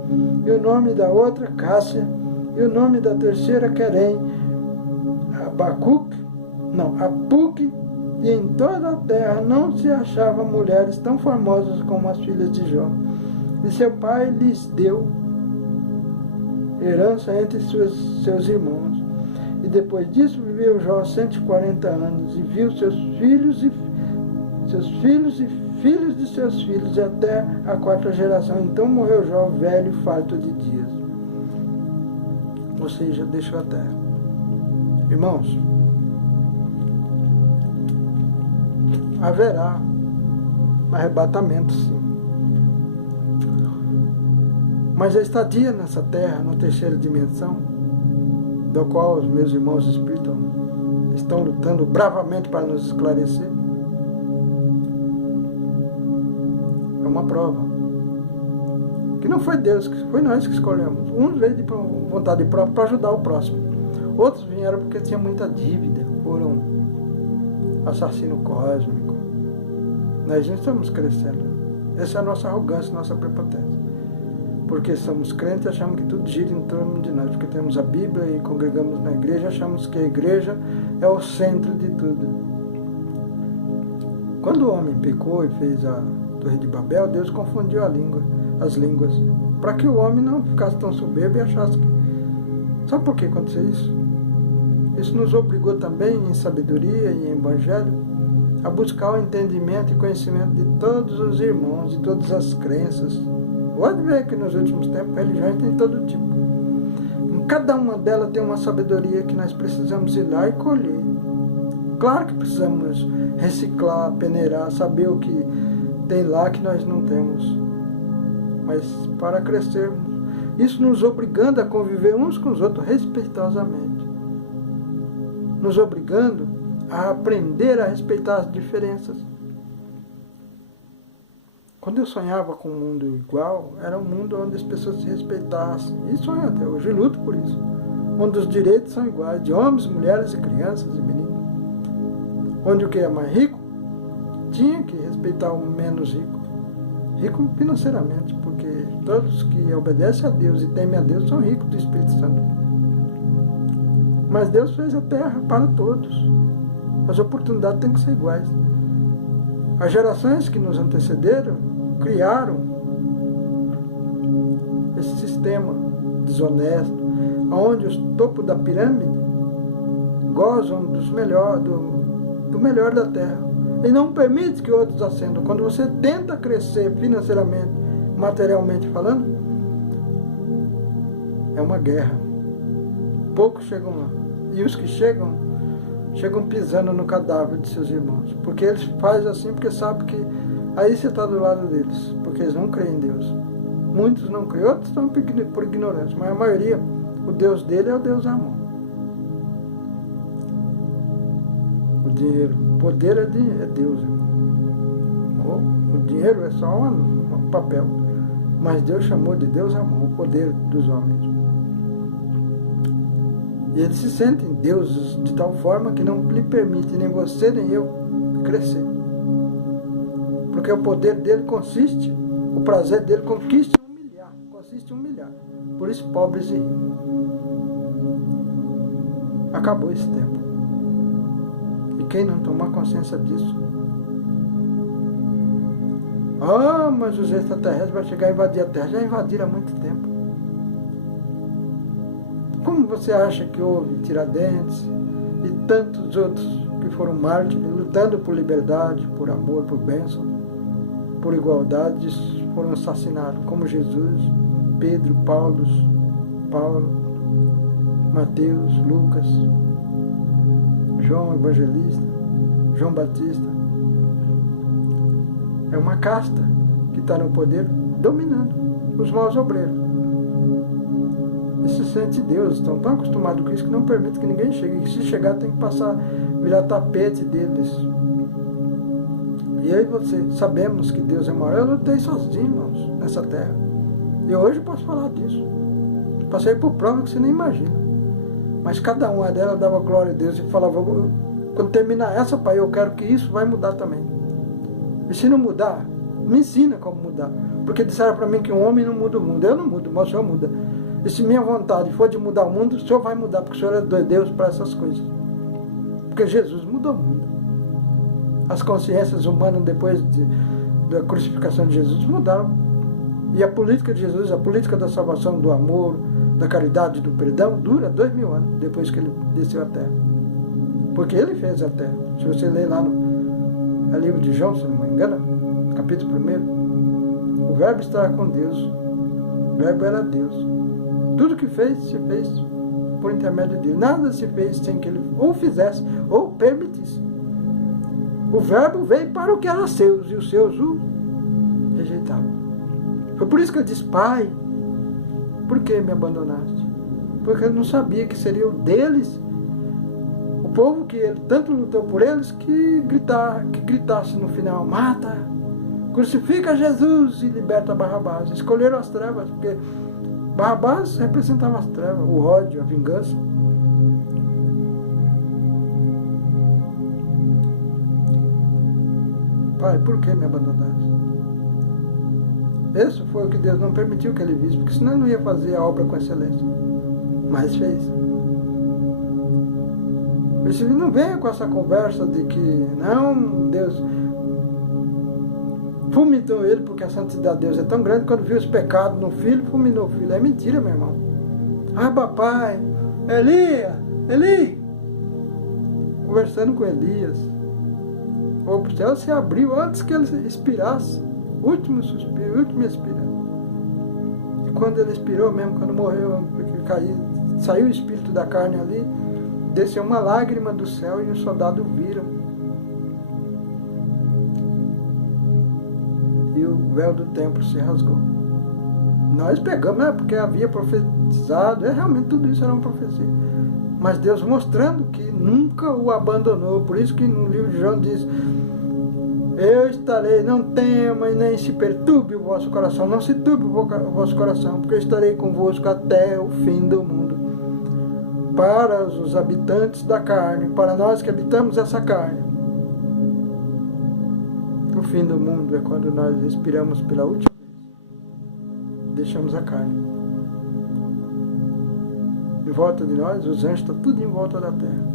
e o nome da outra Cássia, e o nome da terceira Querem, Apuque, e em toda a terra não se achavam mulheres tão formosas como as filhas de Jó. E seu pai lhes deu herança entre seus irmãos. E depois disso viveu Jó 140 anos, e viu seus filhos e filhos de seus filhos, e até a 4ª geração. Então morreu Jó velho, farto de dias. Ou seja, deixou a terra. Irmãos, haverá arrebatamento, sim. Mas a estadia nessa terra, na 3ª dimensão, do qual os meus irmãos espíritos estão lutando bravamente para nos esclarecer, é uma prova. Que não foi Deus, que foi nós que escolhemos. Uns veio de vontade própria para ajudar o próximo. Outros vieram porque tinha muita dívida, foram assassino cósmico. Nós não estamos crescendo. Essa é a nossa arrogância, nossa prepotência. Porque somos crentes e achamos que tudo gira em torno de nós. Porque temos a Bíblia e congregamos na igreja, achamos que a igreja é o centro de tudo. Quando o homem pecou e fez a Torre de Babel, Deus confundiu as línguas, para que o homem não ficasse tão soberbo e achasse que... Sabe por que aconteceu isso? Isso nos obrigou também, em sabedoria e em evangelho, a buscar o entendimento e conhecimento de todos os irmãos, de todas as crenças. Pode ver que nos últimos tempos religiões tem todo tipo. Em cada uma delas tem uma sabedoria que nós precisamos ir lá e colher. Claro que precisamos reciclar, peneirar, saber o que tem lá que nós não temos. Mas para crescermos, isso nos obrigando a conviver uns com os outros respeitosamente. Nos obrigando a aprender a respeitar as diferenças. Quando eu sonhava com um mundo igual, era um mundo onde as pessoas se respeitassem. E sonho até hoje, e luto por isso. Onde os direitos são iguais, de homens, mulheres e crianças e meninos. Onde o que é mais rico, tinha que respeitar o menos rico. Rico financeiramente, porque todos que obedecem a Deus e temem a Deus são ricos do Espírito Santo. Mas Deus fez a terra para todos. As oportunidades têm que ser iguais. As gerações que nos antecederam criaram esse sistema desonesto, onde os topos da pirâmide gozam do melhor da terra. E não permite que outros ascendam. Quando você tenta crescer financeiramente, materialmente falando, é uma guerra. Poucos chegam lá. E os que chegam pisando no cadáver de seus irmãos. Porque eles fazem assim porque sabem que aí você está do lado deles. Porque eles não creem em Deus. Muitos não creem, outros estão por ignorância. Mas a maioria, o Deus dele é o Deus amor. O dinheiro, o poder é Deus. O dinheiro é só um papel. Mas Deus chamou de Deus amor, o poder dos homens. E eles se sentem deuses de tal forma que não lhe permite nem você nem eu crescer. Porque o poder dele consiste, o prazer dele consiste em humilhar. Por isso, pobres e ricos. Acabou esse tempo. E quem não tomar consciência disso? Ah, mas os extraterrestres vão chegar a invadir a Terra. Já invadiram há muito tempo. Como você acha que houve Tiradentes e tantos outros que foram mártires, lutando por liberdade, por amor, por bênção, por igualdade, foram assassinados, como Jesus, Pedro, Paulo, Mateus, Lucas, João Evangelista, João Batista. É uma casta que está no poder dominando os maus obreiros. E se sente Deus, estão tão acostumados com isso que não permite que ninguém chegue. E se chegar tem que passar, virar tapete deles. E aí você, sabemos que Deus é maior. Eu lutei sozinho, irmãos, nessa terra. E hoje eu posso falar disso. Passei por prova que você nem imagina. Mas cada uma delas dava glória a Deus e falava, quando terminar essa, pai, eu quero que isso vai mudar também. E se não mudar, me ensina como mudar. Porque disseram para mim que um homem não muda o mundo. Eu não mudo, mas o Senhor muda. E se minha vontade for de mudar o mundo, o Senhor vai mudar, porque o Senhor é Deus para essas coisas. Porque Jesus mudou o mundo. As consciências humanas depois da crucificação de Jesus mudaram. E a política de Jesus, a política da salvação, do amor, da caridade, do perdão, dura 2000 anos depois que ele desceu à terra. Porque ele fez a terra. Se você ler lá no livro de João, se não me engano, capítulo 1, o verbo estava com Deus. O verbo era Deus. Tudo que fez, se fez por intermédio dele. Nada se fez sem que ele ou fizesse ou permitisse. O verbo veio para o que era seus, e os seus o rejeitaram. Foi por isso que eu disse, pai, por que me abandonaste? Porque ele não sabia que seria o deles, o povo que ele tanto lutou por eles, que gritasse no final, mata, crucifica Jesus e liberta Barrabás. Escolheram as trevas, porque Barrabás representava as trevas, o ódio, a vingança. Pai, por que me abandonaste? Esse foi o que Deus não permitiu que ele visse, porque senão ele não ia fazer a obra com excelência. Mas fez. Mas ele não venha com essa conversa de que, não, Deus fulminou ele porque a santidade de Deus é tão grande, quando viu os pecados no filho, fulminou o filho. É mentira, meu irmão. Ah, papai, Eli, conversando com Elias. O céu se abriu antes que ele expirasse. Último suspiro, último expiro. E quando ele expirou mesmo, quando morreu, saiu o espírito da carne ali, desceu uma lágrima do céu e os soldados viram. E o véu do templo se rasgou. Nós pegamos, porque havia profetizado, realmente tudo isso era uma profecia. Mas Deus mostrando que nunca o abandonou. Por isso que no livro de João diz, eu estarei, não tema e nem se perturbe o vosso coração, não se turbe o vosso coração, porque eu estarei convosco até o fim do mundo. Para os habitantes da carne, para nós que habitamos essa carne, o fim do mundo é quando nós respiramos pela última vez, deixamos a carne. Em volta de nós, os anjos estão tudo em volta da terra,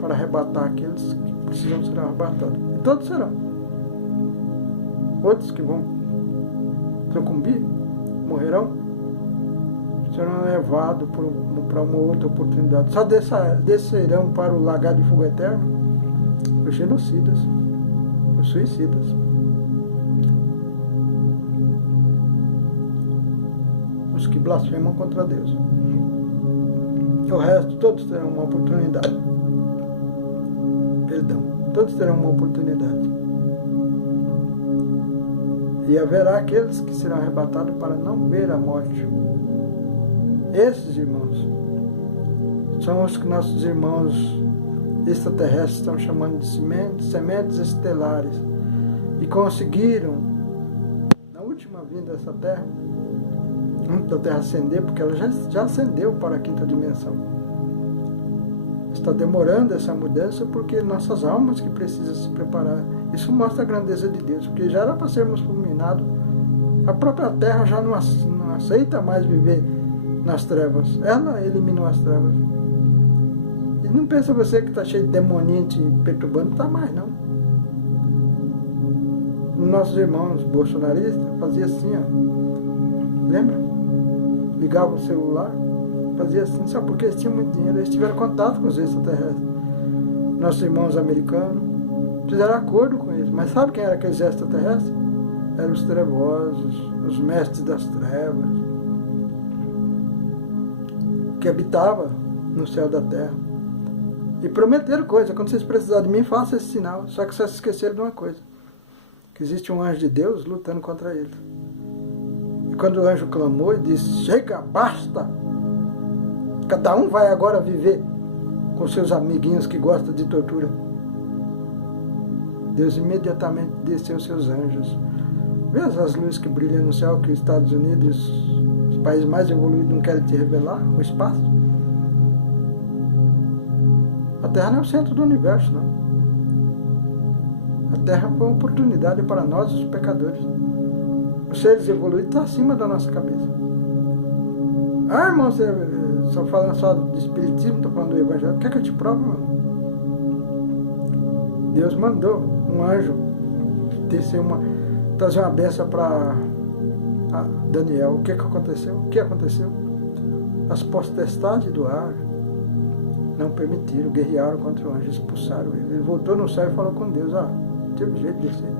para arrebatar aqueles que precisam ser arrebatados. E todos serão. Outros que vão sucumbir, morrerão, serão levados para uma outra oportunidade. Só descerão para o lagar de fogo eterno os genocidas, os suicidas, os que blasfemam contra Deus. O resto, todos terão uma oportunidade. Perdão, todos terão uma oportunidade. E haverá aqueles que serão arrebatados para não ver a morte. Esses irmãos são os que nossos irmãos extraterrestres estão chamando de sementes estelares. E conseguiram, na última vinda dessa terra, antes da terra ascender, porque ela já ascendeu para a quinta dimensão. está demorando essa mudança porque nossas almas que precisam se preparar. Isso mostra a grandeza de Deus, porque já era para sermos fulminados. A própria terra já não aceita mais viver nas trevas. Ela eliminou as trevas. E não pensa você que está cheio de demoninho te perturbando, não está mais não. Nossos irmãos bolsonaristas faziam assim, ó. Lembra? Ligavam o celular, fazia assim, só porque eles tinham muito dinheiro. Eles tiveram contato com os extraterrestres. Nossos irmãos americanos fizeram acordo com eles. Mas sabe quem era aqueles extraterrestres? Eram os trevosos, os mestres das trevas, que habitavam no céu da terra. E prometeram coisa: quando vocês precisarem de mim, façam esse sinal. Só que vocês esqueceram de uma coisa: que existe um anjo de Deus lutando contra eles. E quando o anjo clamou e disse: chega, basta! Cada um vai agora viver com seus amiguinhos que gostam de tortura. Deus imediatamente desceu seus anjos. Vê as luzes que brilham no céu que os Estados Unidos, os países mais evoluídos, não querem te revelar? O espaço. A Terra não é o centro do universo, não. A Terra foi uma oportunidade para nós, os pecadores. Os seres evoluídos estão acima da nossa cabeça. Ah, irmão, você só falando só de espiritismo, estou falando do evangelho. Quer que eu te prove, irmão? Deus mandou um anjo trazer uma bênção para Daniel. O que aconteceu? O que aconteceu? As potestades do ar não permitiram, guerrearam contra o anjo, expulsaram ele. Ele voltou no céu e falou com Deus: teve jeito de ser.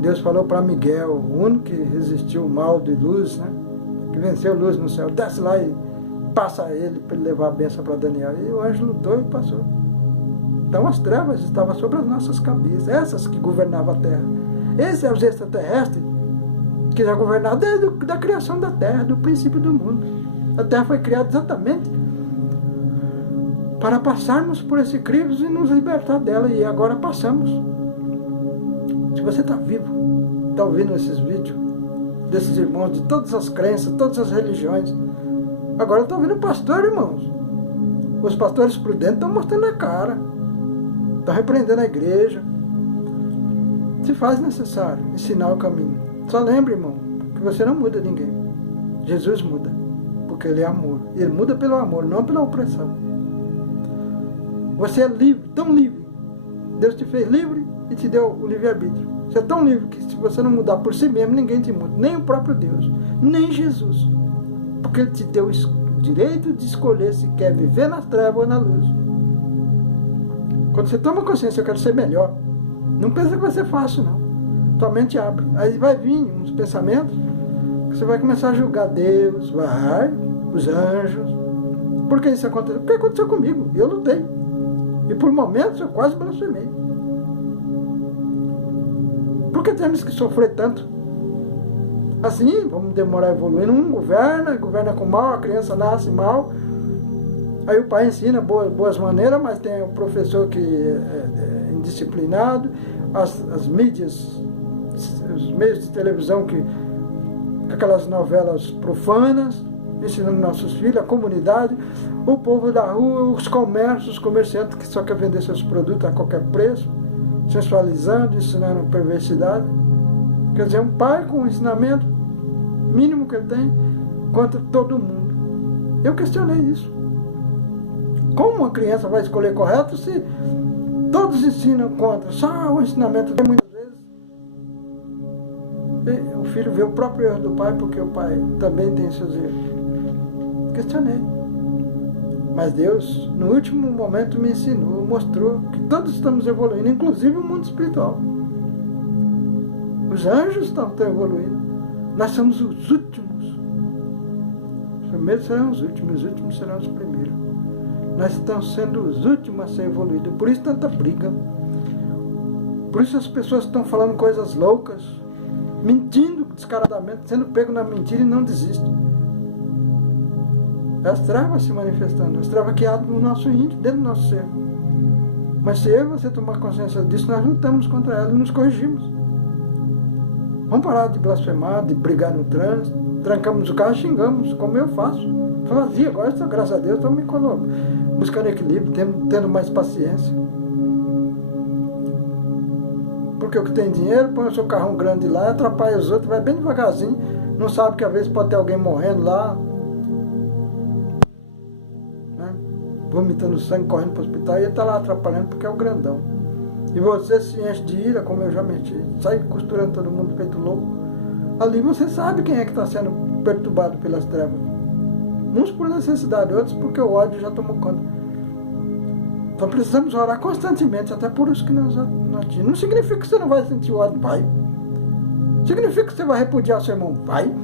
Deus falou para Miguel, o único que resistiu o mal de luz, né? Que venceu luz no céu: desce lá e passa ele para ele levar a bênção para Daniel. E o anjo lutou e passou. Então as trevas estavam sobre as nossas cabeças, essas que governavam a terra. Esses são os extraterrestres que já governaram desde a criação da terra, do princípio do mundo. A terra foi criada exatamente para passarmos por esse crivo e nos libertar dela, e agora passamos. Se você está vivo, está ouvindo esses vídeos desses irmãos de todas as crenças, todas as religiões, agora está ouvindo o pastor, irmãos. Os pastores prudentes estão mostrando a cara, estão repreendendo a igreja. Se faz necessário ensinar o caminho. Só lembre, irmão, que você não muda ninguém. Jesus muda, porque Ele é amor. E Ele muda pelo amor, não pela opressão. Você é livre, tão livre. Deus te fez livre e te deu o livre-arbítrio. Você é tão livre que se você não mudar por si mesmo, ninguém te muda. Nem o próprio Deus, nem Jesus. Porque Ele te deu o direito de escolher se quer viver nas trevas ou na luz. Quando você toma consciência: eu quero ser melhor, não pensa que vai ser fácil, não. Tua mente abre. Aí vai vir uns pensamentos que você vai começar a julgar Deus, os anjos. Por que isso aconteceu? Porque aconteceu comigo. Eu lutei. E por momentos eu quase blasfemei. Por que temos que sofrer tanto? Assim, vamos demorar a evoluir. Um governa com mal, a criança nasce mal. Aí o pai ensina boas maneiras, mas tem o professor que é indisciplinado, as mídias, os meios de televisão aquelas novelas profanas, ensinando nossos filhos, a comunidade, o povo da rua, os comércios, os comerciantes que só querem vender seus produtos a qualquer preço, sensualizando, ensinando perversidade. Quer dizer, um pai com o ensinamento mínimo que ele tem contra todo mundo. Eu questionei isso. Como uma criança vai escolher correto se todos ensinam contra? Só o ensinamento tem muitas vezes. E o filho vê o próprio erro do pai, porque o pai também tem seus erros. Questionei. Mas Deus, no último momento, me ensinou, mostrou que todos estamos evoluindo, inclusive o mundo espiritual. Os anjos estão evoluindo. Nós somos os últimos. Os primeiros serão os últimos serão os primeiros. Nós estamos sendo os últimos a ser evoluídos. Por isso tanta briga. Por isso as pessoas estão falando coisas loucas, mentindo descaradamente, sendo pego na mentira e não desistem. É as trevas se manifestando, as trevas que há no nosso íntimo, dentro do nosso ser. Mas se eu e você tomar consciência disso, nós lutamos contra ela e nos corrigimos. Vamos parar de blasfemar, de brigar no trânsito, trancamos o carro e xingamos, como eu faço. Fazia, agora, graças a Deus, estou me buscando equilíbrio, tendo mais paciência. Porque o que tem dinheiro, põe o seu carrão grande lá, atrapalha os outros, vai bem devagarzinho, não sabe que às vezes pode ter alguém morrendo lá, né? Vomitando sangue, correndo para o hospital, e ele está lá atrapalhando porque é o grandão. E você se enche de ira, como eu já menti, sai costurando todo mundo feito louco. Ali você sabe quem é que está sendo perturbado pelas trevas. Uns por necessidade, outros porque o ódio já tomou conta. Então precisamos orar constantemente, até por isso que nós atingimos. Não significa que você não vai sentir ódio, vai. Significa que você vai repudiar seu irmão, vai.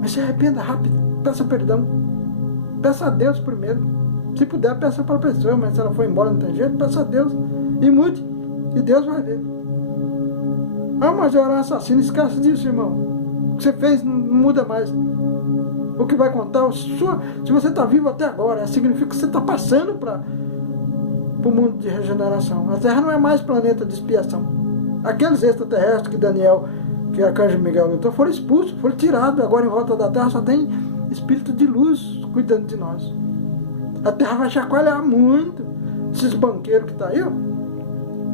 Mas se arrependa rápido, peça perdão. Peça a Deus primeiro. Se puder, peça para a pessoa, mas se ela for embora não tem jeito, peça a Deus e mude. E Deus vai ver. Ah, mas eu era um assassino, esquece disso, irmão. O que você fez não muda mais. O que vai contar, se você está vivo até agora, significa que você está passando para o mundo de regeneração. A Terra não é mais planeta de expiação. Aqueles extraterrestres que Daniel, que Arcanjo Miguel lutou, foram expulsos, foram tirados. Agora em volta da Terra só tem espírito de luz cuidando de nós. A Terra vai chacoalhar muito. Esses banqueiros que estão aí, ó,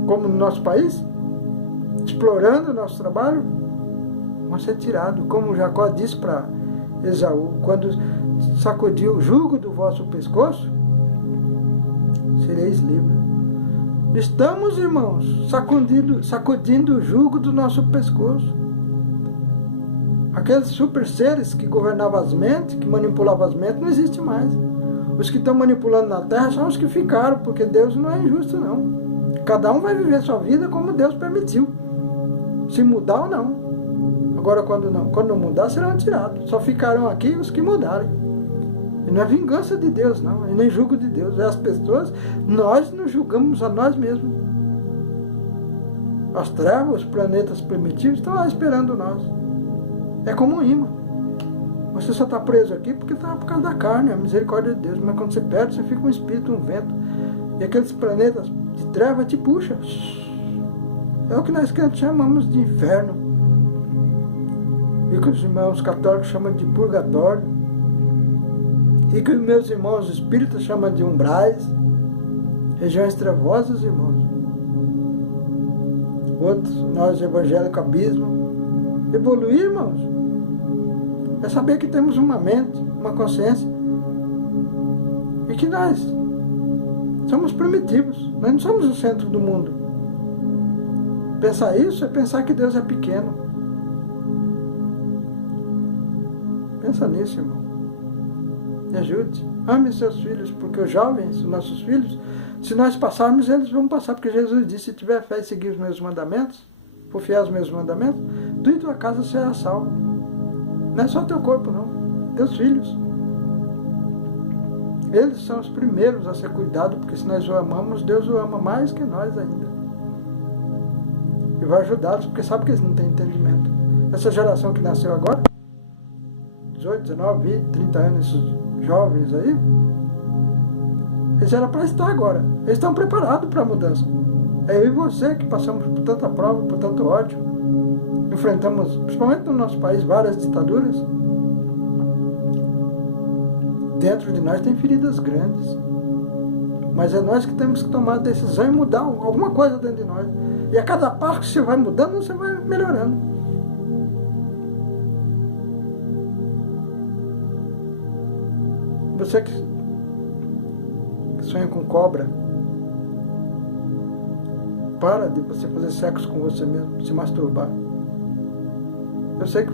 como no nosso país, explorando o nosso trabalho, vão ser tirados. Como Jacó disse para Esaú, quando sacudiu o jugo do vosso pescoço, sereis livres. Estamos, irmãos, sacudindo o jugo do nosso pescoço. Aqueles super seres que governavam as mentes, que manipulavam as mentes, não existe mais. Os que estão manipulando na terra são os que ficaram, porque Deus não é injusto, não. Cada um vai viver sua vida como Deus permitiu. Se mudar ou não. Agora, quando não mudar, serão tirados. Só ficarão aqui os que mudarem. E não é vingança de Deus, não. E nem julgo de Deus. É as pessoas, nós nos julgamos a nós mesmos. As trevas, os planetas primitivos estão lá esperando nós. É como um imã. Você só está preso aqui porque está por causa da carne, a misericórdia de Deus. Mas quando você perde, você fica um espírito, um vento. E aqueles planetas de treva te puxam. É o que nós chamamos de inferno. E que os irmãos católicos chamam de purgatório. E que os meus irmãos espíritas chamam de umbrais. Regiões trevosas, irmãos. Outros, nós evangélicos, abismo. Evoluir, irmãos, é saber que temos uma mente, uma consciência. E que nós somos primitivos. Nós não somos o centro do mundo. Pensar isso é pensar que Deus é pequeno. Pensa nisso, irmão. Me ajude. Ame seus filhos, porque os jovens, os nossos filhos, se nós passarmos, eles vão passar, porque Jesus disse, se tiver fé e seguir os meus mandamentos, for fiel aos meus mandamentos, tu e tua casa será salvo. Não é só teu corpo, não. Teus filhos. Eles são os primeiros a ser cuidados, porque se nós o amamos, Deus o ama mais que nós ainda. E vai ajudá-los, porque sabe que eles não têm entendimento. Essa geração que nasceu agora, 18, 19, 20, 30 anos, esses jovens aí, eles eram para estar agora. Eles estão preparados para a mudança. É eu e você que passamos por tanta prova, por tanto ódio. Enfrentamos, principalmente no nosso país, várias ditaduras. Dentro de nós tem feridas grandes. Mas é nós que temos que tomar a decisão e mudar alguma coisa dentro de nós. E a cada passo que você vai mudando, você vai melhorando. Você que sonha com cobra, para de você fazer sexo com você mesmo, se masturbar. Eu sei que